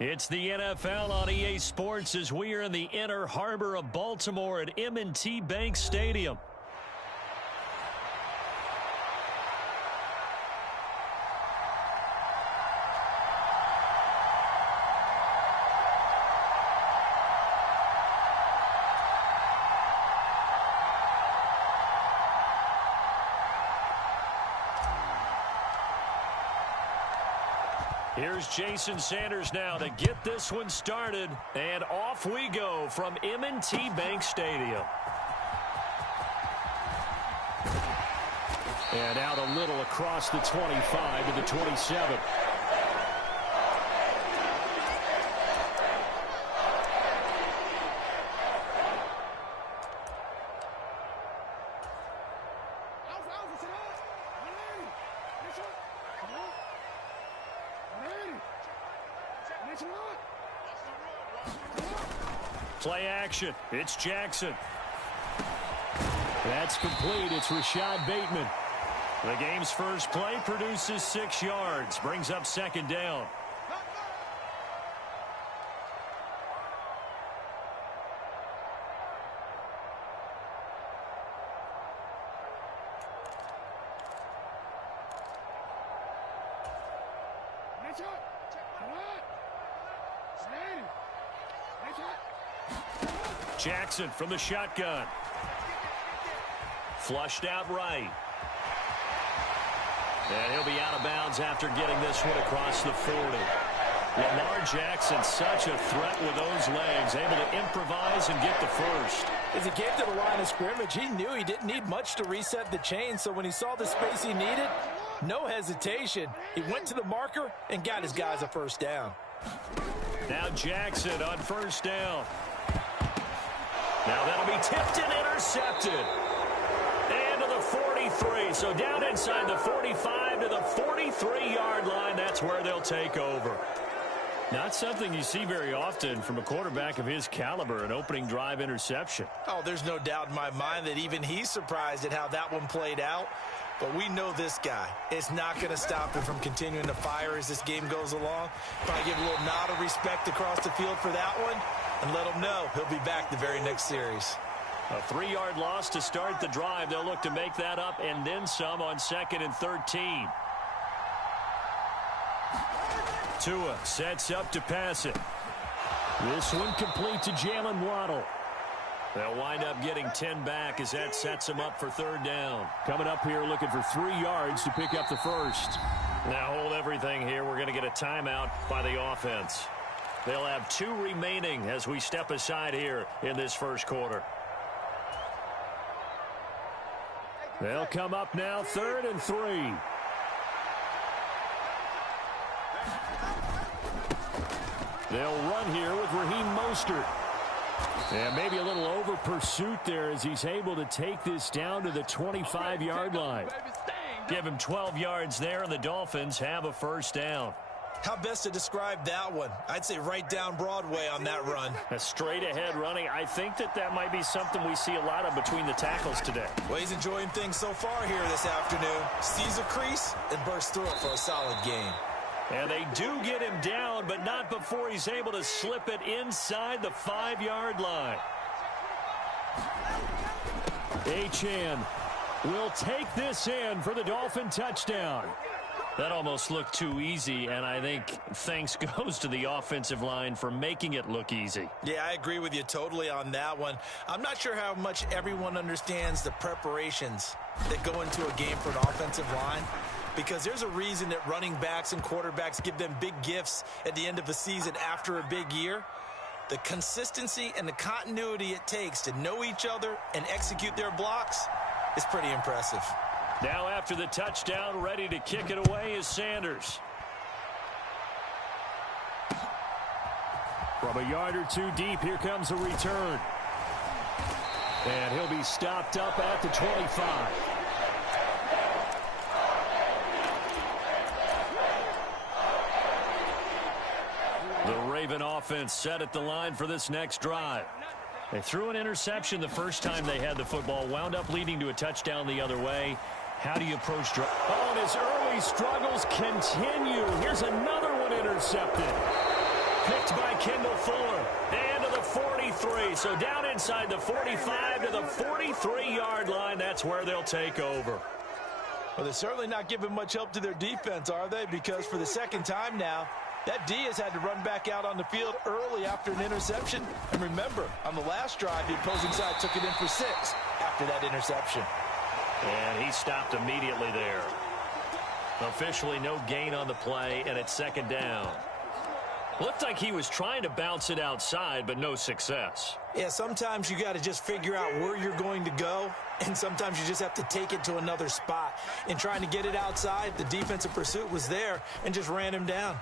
It's the NFL on EA Sports as we are in the inner harbor of Baltimore at M&T Bank Stadium. Here's Jason Sanders now to get this one started, and off we go from M&T Bank Stadium. And out a little across the 25 to the 27. Play action. It's Jackson. That's complete. It's Rashad Bateman. The game's first play produces 6 yards. Brings up second down. Jackson from the shotgun. Flushed out right. And he'll be out of bounds after getting this one across the 40. Lamar Jackson, such a threat with those legs, able to improvise and get the first. As he came to the line of scrimmage, he knew he didn't need much to reset the chain, so when he saw the space he needed, no hesitation. He went to the marker and got his guys a first down. Now Jackson on first down. Now that'll be tipped and intercepted. And to the 43. So down inside the 45 to the 43-yard line. That's where they'll take over. Not something you see very often from a quarterback of his caliber, an opening drive interception. Oh, there's no doubt in my mind that even he's surprised at how that one played out. But we know this guy. It's not going to stop him from continuing to fire as this game goes along. Probably give a little nod of respect across the field for that one and let him know he'll be back the very next series. A 3-yard loss to start the drive. They'll look to make that up and then some on 2nd and 13. Tua sets up to pass it. This one complete to Jalen Waddle. They'll wind up getting 10 back as that sets them up for 3rd down. Coming up here looking for 3 yards to pick up the first. Now hold everything here. We're going to get a timeout by the offense. They'll have 2 remaining as we step aside here in this first quarter. They'll come up now 3rd and 3. They'll run here with Raheem Mostert. And maybe a little over pursuit there as he's able to take this down to the 25-yard line. Give him 12 yards there, and the Dolphins have a first down. How best to describe that one? I'd say right down Broadway on that run. A straight-ahead running. I think that might be something we see a lot of between the tackles today. Well, he's enjoying things so far here this afternoon. Sees a crease and bursts through it for a solid gain. And they do get him down, but not before he's able to slip it inside the 5-yard line. Achane will take this in for the Dolphin touchdown. That almost looked too easy, and I think thanks goes to the offensive line for making it look easy. Yeah, I agree with you totally on that one. I'm not sure how much everyone understands the preparations that go into a game for an offensive line, because there's a reason that running backs and quarterbacks give them big gifts at the end of the season after a big year. The consistency and the continuity it takes to know each other and execute their blocks is pretty impressive. Now after the touchdown, ready to kick it away is Sanders. From a yard or 2 deep, here comes a return. And he'll be stopped up at the 25. The Raven offense set at the line for this next drive. They threw an interception the first time they had the football, wound up leading to a touchdown the other way. How do you approach drive? Oh, and his early struggles continue. Here's another one intercepted. Picked by Kendall Fuller. And to the 43. So down inside the 45 to the 43-yard line. That's where they'll take over. Well, they're certainly not giving much help to their defense, are they? Because for the second time now, that D has had to run back out on the field early after an interception. And remember, on the last drive, the opposing side took it in for 6 after that interception. And he stopped immediately there. Officially no gain on the play, and it's second down. Looked like he was trying to bounce it outside, but no success. Yeah, sometimes you got to just figure out where you're going to go, and sometimes you just have to take it to another spot. In trying to get it outside, the defensive pursuit was there and just ran him down.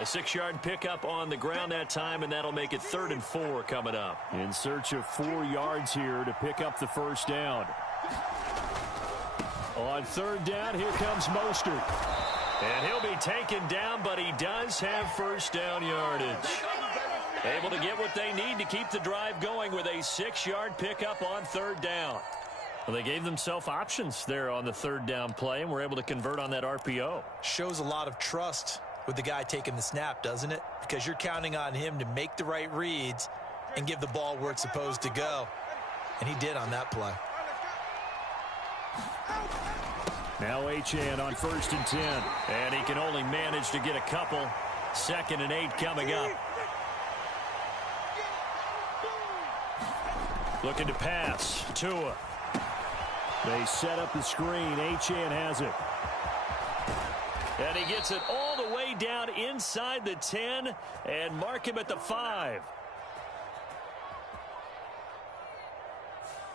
A 6-yard pickup on the ground that time, and that'll make it 3rd and 4 coming up. In search of 4 yards here to pick up the first down. On 3rd down, here comes Mostert. And he'll be taken down, but he does have first down yardage. Able to get what they need to keep the drive going with a 6-yard pickup on 3rd down. Well, they gave themselves options there on the 3rd down play, and were able to convert on that RPO. Shows a lot of trust with the guy taking the snap, doesn't it? Because you're counting on him to make the right reads and give the ball where it's supposed to go. And he did on that play. Now Achane on 1st and 10. And he can only manage to get a couple. 2nd and 8 coming up. Looking to pass. Tua. They set up the screen. Achane has it. And he gets it all the way down inside the 10 and mark him at the 5.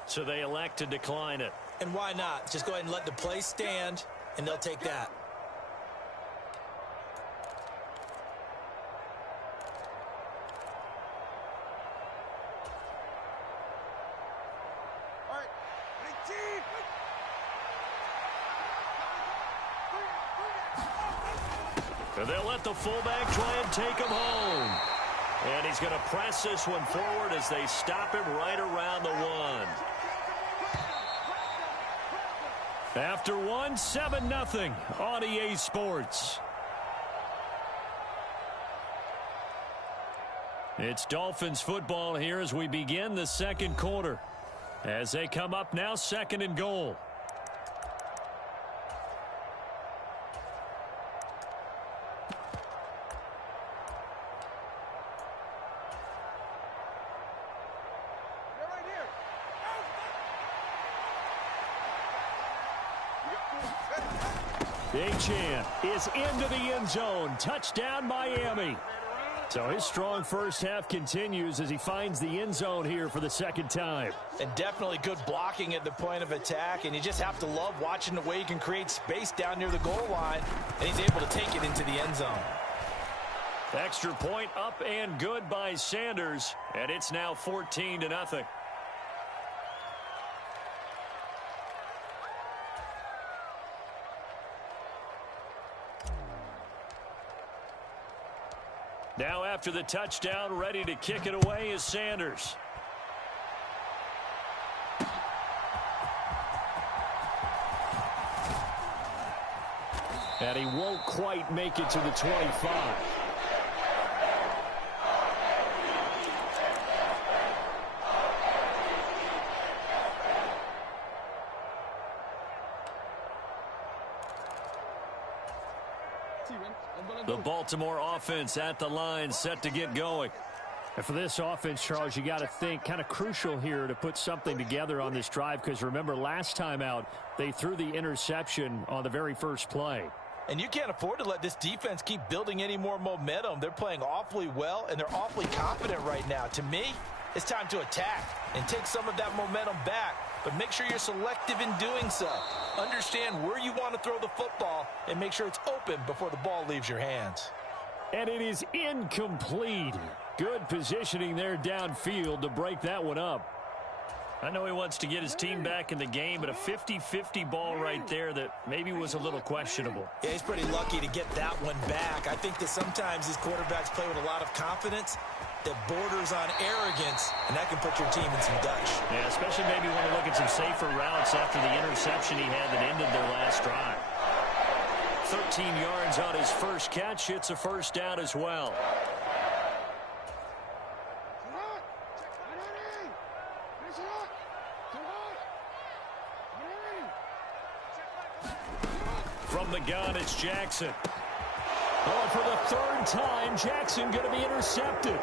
So they elect to decline it. And why not? Just go ahead and let the play stand, and they'll take that. All right, 18. And they'll let the fullback try and take him home. And he's going to press this one forward as they stop him right around the 1. After 1, 7-0 on EA Sports. It's Dolphins football here as we begin the 2nd quarter. As they come up now, 2nd and goal. Achane is into the end zone. Touchdown, Miami. So his strong first half continues as he finds the end zone here for the 2nd time. And definitely good blocking at the point of attack. And you just have to love watching the way he can create space down near the goal line. And he's able to take it into the end zone. Extra point up and good by Sanders. And it's now 14-0. Now after the touchdown, ready to kick it away is Sanders. And he won't quite make it to the 25. The Baltimore offense at the line, set to get going. And for this offense, Charles, you got to think kind of crucial here to put something together on this drive, because remember last time out, they threw the interception on the very first play. And you can't afford to let this defense keep building any more momentum. They're playing awfully well, and they're awfully confident right now. To me, it's time to attack and take some of that momentum back. But make sure you're selective in doing so. Understand where you want to throw the football and make sure it's open before the ball leaves your hands. And it is incomplete. Good positioning there downfield to break that one up. I know he wants to get his team back in the game, but a 50-50 ball right there that maybe was a little questionable. Yeah, he's pretty lucky to get that one back. I think that sometimes these quarterbacks play with a lot of confidence that borders on arrogance, and that can put your team in some Dutch. Yeah, especially maybe want to look at some safer routes after the interception he had that ended their last drive. 13 yards on his first catch. It's a first down as well. From the gun, it's Jackson. Oh, for the third time, Jackson going to be intercepted.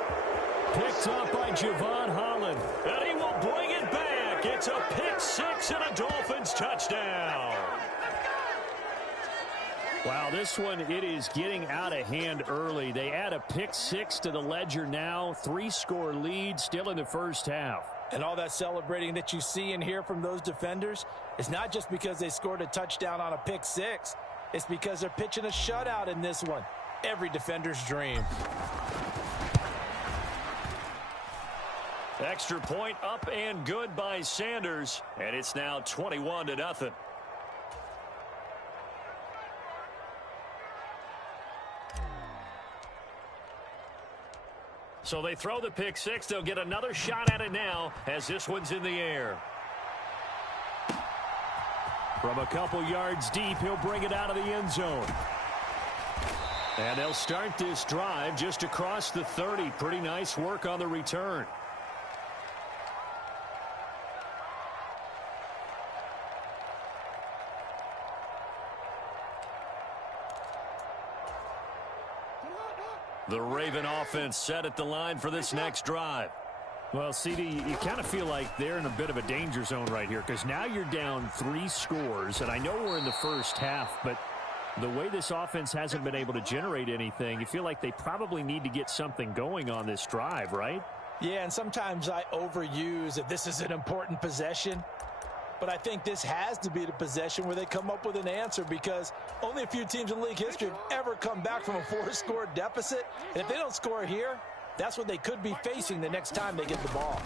Picked up by Javon Holland. And he will bring it back. It's a pick six and a Dolphins touchdown. Wow, this one, it is getting out of hand early. They add a pick six to the ledger now. 3-score lead still in the first half. And all that celebrating that you see and hear from those defenders is not just because they scored a touchdown on a pick six. It's because they're pitching a shutout in this one. Every defender's dream. Extra point up and good by Sanders. And it's now 21-0. So they throw the pick six. They'll get another shot at it now as this one's in the air. From a couple yards deep, he'll bring it out of the end zone. And they'll start this drive just across the 30. Pretty nice work on the return. The Raven offense set at the line for this next drive. Well, CD, you kind of feel like they're in a bit of a danger zone right here because now you're down 3 scores, and I know we're in the first half, but the way this offense hasn't been able to generate anything, you feel like they probably need to get something going on this drive, right? Yeah, and sometimes I overuse that this is an important possession. But I think this has to be the possession where they come up with an answer because only a few teams in league history have ever come back from a 4-score deficit. And if they don't score here, that's what they could be facing the next time they get the ball.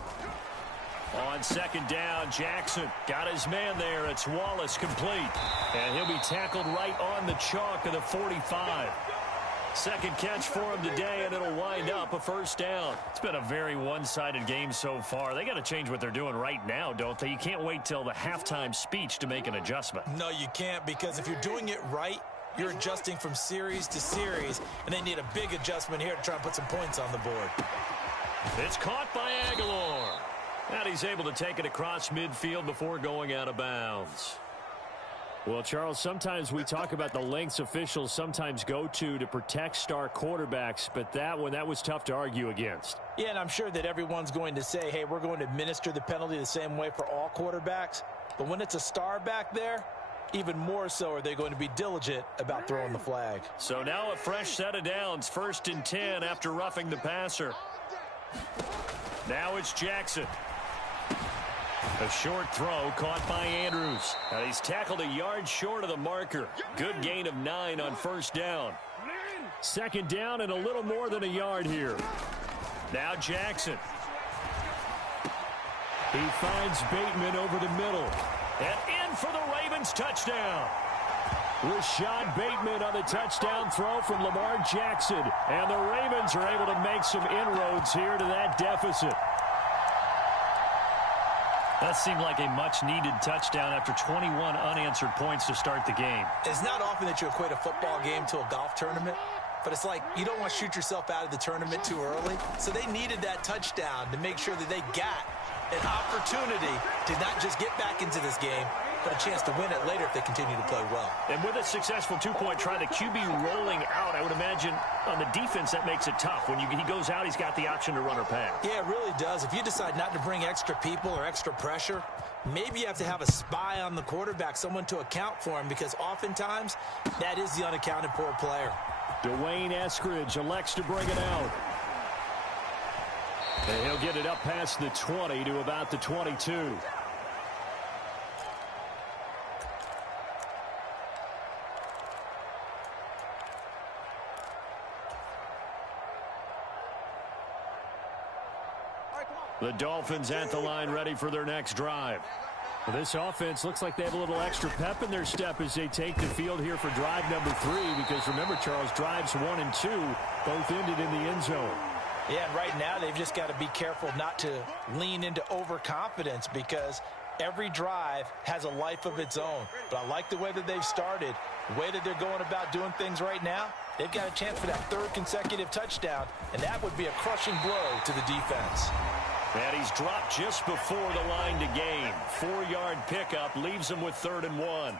On second down, Jackson got his man there. It's Wallace complete. And he'll be tackled right on the chalk of the 45. Second catch for him today, and it'll wind up a first down. It's been a very one-sided game so far. They got to change what they're doing right now, don't they? You can't wait till the halftime speech to make an adjustment. No, you can't, because if you're doing it right, you're adjusting from series to series, and they need a big adjustment here to try and put some points on the board. It's caught by Aguilar. And he's able to take it across midfield before going out of bounds. Well, Charles, sometimes we talk about the lengths officials sometimes go to protect star quarterbacks, but that was tough to argue against. Yeah, and I'm sure that everyone's going to say, hey, we're going to administer the penalty the same way for all quarterbacks. But when it's a star back there, even more so are they going to be diligent about throwing the flag. So now a fresh set of downs, 1st and 10 after roughing the passer. Now it's Jackson. A short throw caught by Andrews. Now he's tackled a yard short of the marker. Good gain of 9 on first down. Second down and a little more than a yard here. Now Jackson. He finds Bateman over the middle. And in for the Ravens touchdown. Rashad Bateman on the touchdown throw from Lamar Jackson. And the Ravens are able to make some inroads here to that deficit. That seemed like a much-needed touchdown after 21 unanswered points to start the game. It's not often that you equate a football game to a golf tournament, but it's like you don't want to shoot yourself out of the tournament too early. So they needed that touchdown to make sure that they got an opportunity to not just get back into this game, but a chance to win it later if they continue to play well. And with a successful two-point try, the QB rolling out, I would imagine on the defense that makes it tough. When he goes out, he's got the option to run or pass. Yeah, it really does. If you decide not to bring extra people or extra pressure, maybe you have to have a spy on the quarterback, someone to account for him, because oftentimes that is the unaccounted for player. Dwayne Eskridge elects to bring it out. And he'll get it up past the 20 to about the 22. The Dolphins at the line ready for their next drive. Well, this offense looks like they have a little extra pep in their step as they take the field here for drive number 3, because remember, Charles, drives 1 and 2 both ended in the end zone. Yeah, and right now they've just got to be careful not to lean into overconfidence, because Every drive has a life of its own. But I like the way that they've started, the way that they're going about doing things right now. They've got a chance for that third consecutive touchdown, and that would be a crushing blow to the defense. And he's dropped just before the line to gain. 4-yard pickup leaves him with 3rd and 1.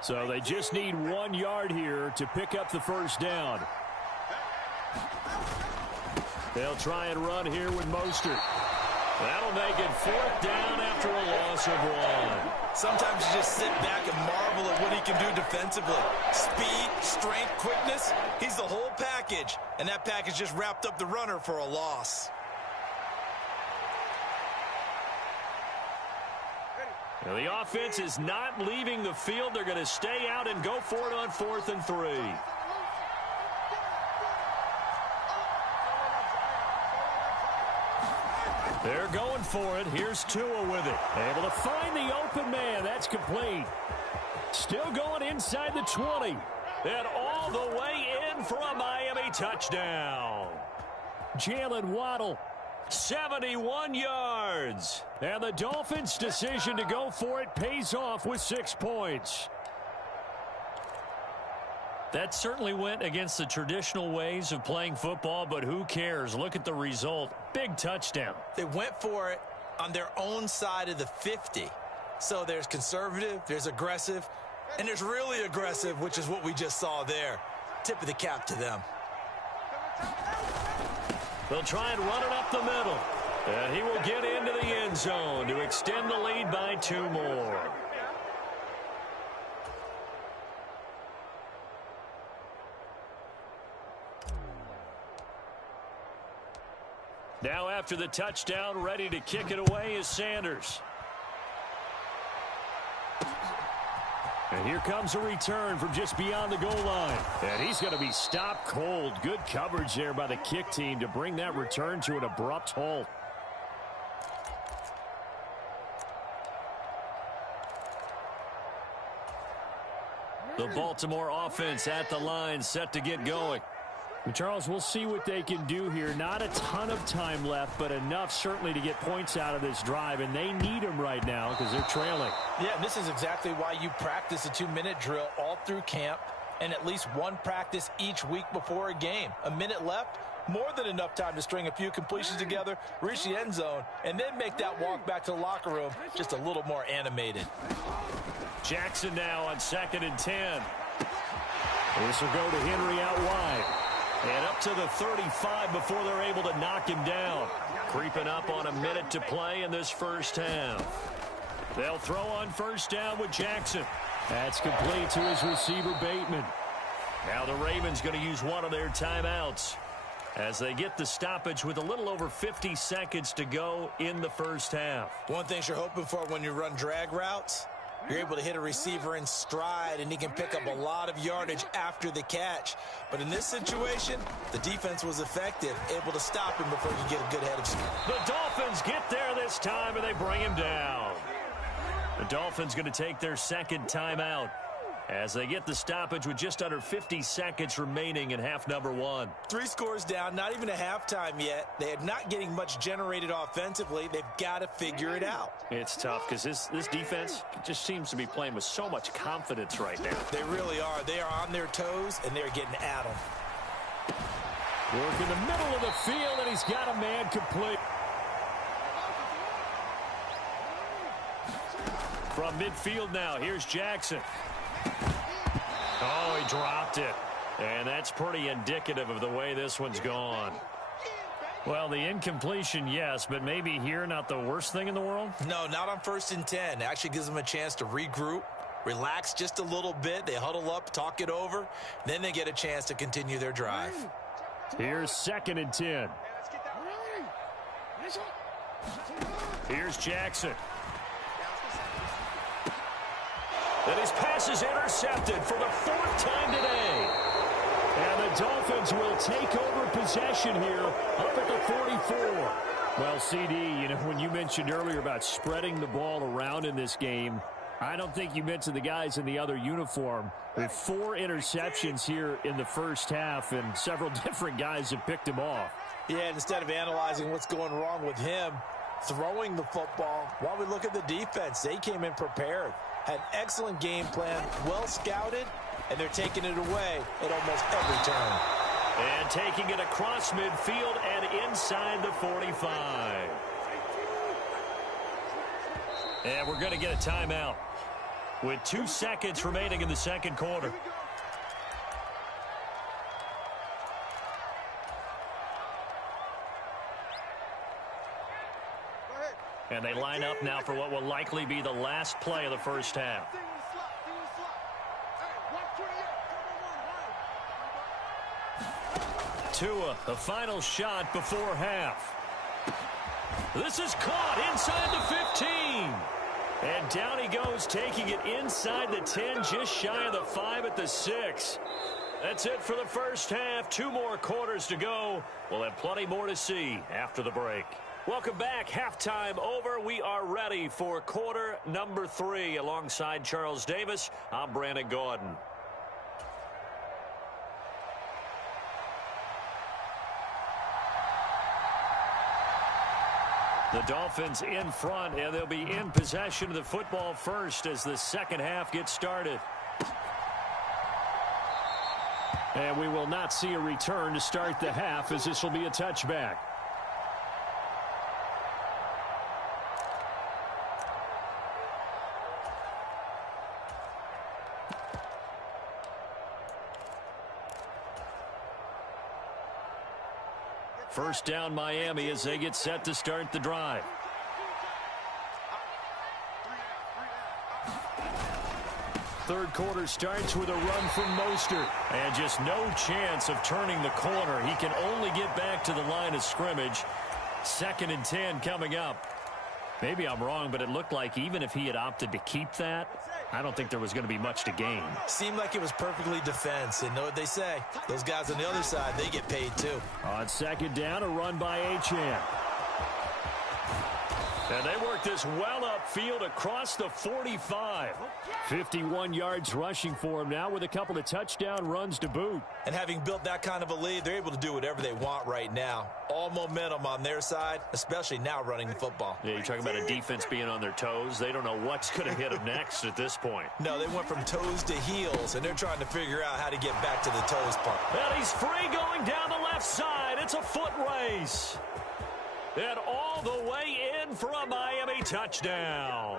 So they just need 1 yard here to pick up the first down. They'll try and run here with Mostert. That'll make it 4th down after a loss of 1. Sometimes you just sit back and marvel at what he can do defensively. Speed, strength, quickness. He's the whole package. And that package just wrapped up the runner for a loss. Now the offense is not leaving the field. They're going to stay out and go for it on 4th and 3. They're going for it. Here's Tua with it. Able to find the open man. That's complete. Still going inside the 20. And all the way in for a Miami touchdown. Jalen Waddle, 71 yards. And the Dolphins' decision to go for it pays off with 6 points. That certainly went against the traditional ways of playing football, but who cares? Look at the result. Big touchdown. They went for it on their own side of the 50. So there's conservative, there's aggressive, and there's really aggressive, which is what we just saw there. Tip of the cap to them. They'll try and run it up the middle. And he will get into the end zone to extend the lead by 2 more. Now after the touchdown, ready to kick it away is Sanders. And here comes a return from just beyond the goal line. And he's going to be stopped cold. Good coverage there by the kick team to bring that return to an abrupt halt. The Baltimore offense at the line, set to get going. Charles, we'll see what they can do here. Not a ton of time left, but enough certainly to get points out of this drive, and they need them right now because they're trailing. Yeah, and this is exactly why you practice a 2-minute drill all through camp and at least one practice each week before a game. A minute left, more than enough time to string a few completions together, reach the end zone, and then make that walk back to the locker room just a little more animated. Jackson now on 2nd and 10. This will go to Henry out wide. And up to the 35 before they're able to knock him down. Creeping up on a minute to play in this first half. They'll throw on first down with Jackson. That's complete to his receiver, Bateman. Now the Ravens going to use one of their timeouts as they get the stoppage with a little over 50 seconds to go in the first half. One thing you're hoping for when you run drag routes, you're able to hit a receiver in stride, and he can pick up a lot of yardage after the catch. But in this situation, the defense was effective, able to stop him before you get a good head of steam. The Dolphins get there this time, and they bring him down. The Dolphins going to take their second timeout as they get the stoppage with just under 50 seconds remaining in half number 1. 3 scores down, not even a halftime yet. They are not getting much generated offensively. They've got to figure it out. It's tough because this defense just seems to be playing with so much confidence right now. They really are. They are on their toes, and they're getting at them. Work in the middle of the field, and he's got a man complete. From midfield now, here's Jackson. Oh, he dropped it. And that's pretty indicative of the way this one's gone. Well, the incompletion, yes, but maybe here not the worst thing in the world? No, not on 1st and 10. It actually gives them a chance to regroup, relax just a little bit. They huddle up, talk it over. Then they get a chance to continue their drive. Here's 2nd and 10. Here's Jackson. And his pass is intercepted for the 4th time today. And the Dolphins will take over possession here up at the 44. Well, CD, when you mentioned earlier about spreading the ball around in this game, I don't think you mentioned the guys in the other uniform. With 4 interceptions here in the first half, and several different guys have picked him off. Yeah, and instead of analyzing what's going wrong with him throwing the football, while we look at the defense, they came in prepared. Had an excellent game plan, well scouted, and they're taking it away at almost every turn. And taking it across midfield and inside the 45. And we're going to get a timeout with 2 seconds remaining in the second quarter. And they line up now for what will likely be the last play of the first half. Tua, the final shot before half. This is caught inside the 15. And down he goes, taking it inside the 10, just shy of the 5 at the 6. That's it for the first half. 2 more quarters to go. We'll have plenty more to see after the break. Welcome back. Halftime over. We are ready for quarter number 3. Alongside Charles Davis, I'm Brandon Gordon. The Dolphins in front, and they'll be in possession of the football first as the second half gets started. And we will not see a return to start the half, as this will be a touchback. First down Miami as they get set to start the drive. Third quarter starts with a run from Mostert. And just no chance of turning the corner. He can only get back to the line of scrimmage. 2nd and 10 coming up. Maybe I'm wrong, but it looked like even if he had opted to keep that, I don't think there was going to be much to gain. Seemed like it was perfectly defense. And know what they say? Those guys on the other side, they get paid too. On 2nd down, a run by Achane. And they work this well upfield across the 45. 51 yards rushing for him now with a couple of touchdown runs to boot. And having built that kind of a lead, they're able to do whatever they want right now. All momentum on their side, especially now running the football. Yeah, you're talking about a defense being on their toes. They don't know what's going to hit them next at this point. No, they went from toes to heels, and they're trying to figure out how to get back to the toes part. And he's free going down the left side. It's a foot race. And all the way in for a Miami touchdown.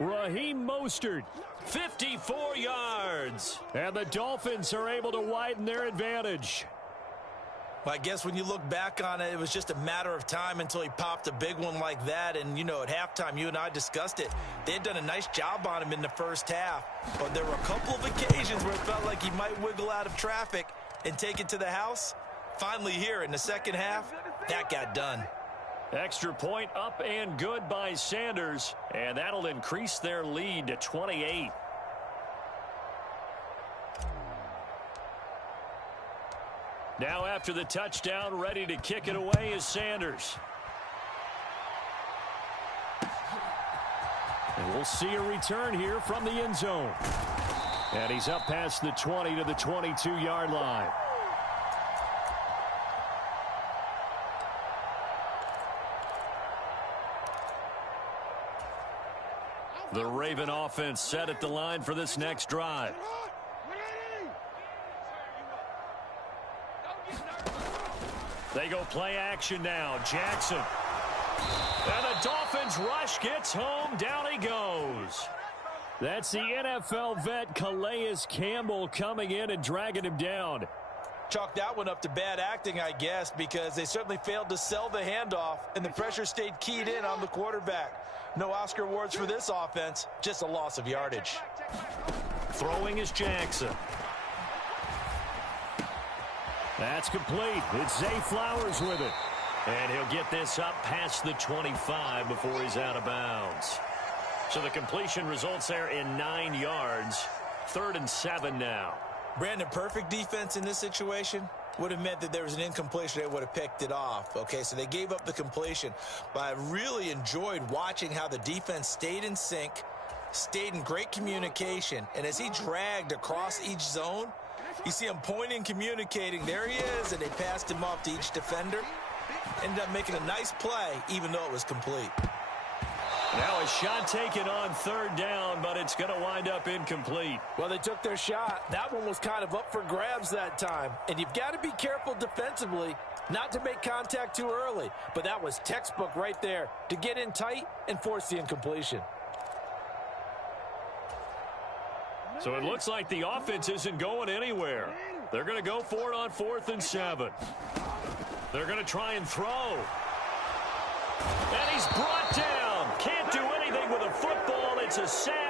Raheem Mostert, 54 yards. And the Dolphins are able to widen their advantage. Well, I guess when you look back on it, it was just a matter of time until he popped a big one like that. And, at halftime, you and I discussed it. They had done a nice job on him in the first half. But there were a couple of occasions where it felt like he might wiggle out of traffic and take it to the house. Finally here in the second half, that got done. Extra point up and good by Sanders. And that'll increase their lead to 28. Now after the touchdown, ready to kick it away is Sanders. And we'll see a return here from the end zone. And he's up past the 20 to the 22-yard line. The Raven offense set at the line for this next drive. They go play action now. Jackson. And the Dolphins rush gets home. Down he goes. That's the NFL vet Calais Campbell coming in and dragging him down. Chalk that one up to bad acting, I guess, because they certainly failed to sell the handoff, and the pressure stayed keyed in on the quarterback. No Oscar awards for this offense, just a loss of yardage. Throwing is Jackson. That's complete. It's Zay Flowers with it. And he'll get this up past the 25 before he's out of bounds. So the completion results there in 9 yards. 3rd and 7 now. Brandon, perfect defense in this situation. would have meant that there was an incompletion. They would have picked it off. Okay, so they gave up the completion. But I really enjoyed watching how the defense stayed in sync, stayed in great communication. And as he dragged across each zone, you see him pointing, communicating. There he is, and they passed him off to each defender. Ended up making a nice play, even though it was complete. Now a shot taken on third down, but it's going to wind up incomplete. Well, they took their shot. That one was kind of up for grabs that time. And you've got to be careful defensively not to make contact too early. But that was textbook right there to get in tight and force the incompletion. So it looks like the offense isn't going anywhere. They're going to go for it on 4th and 7. They're going to try and throw. And he's brought down. Can't do anything with a football. It's a sack.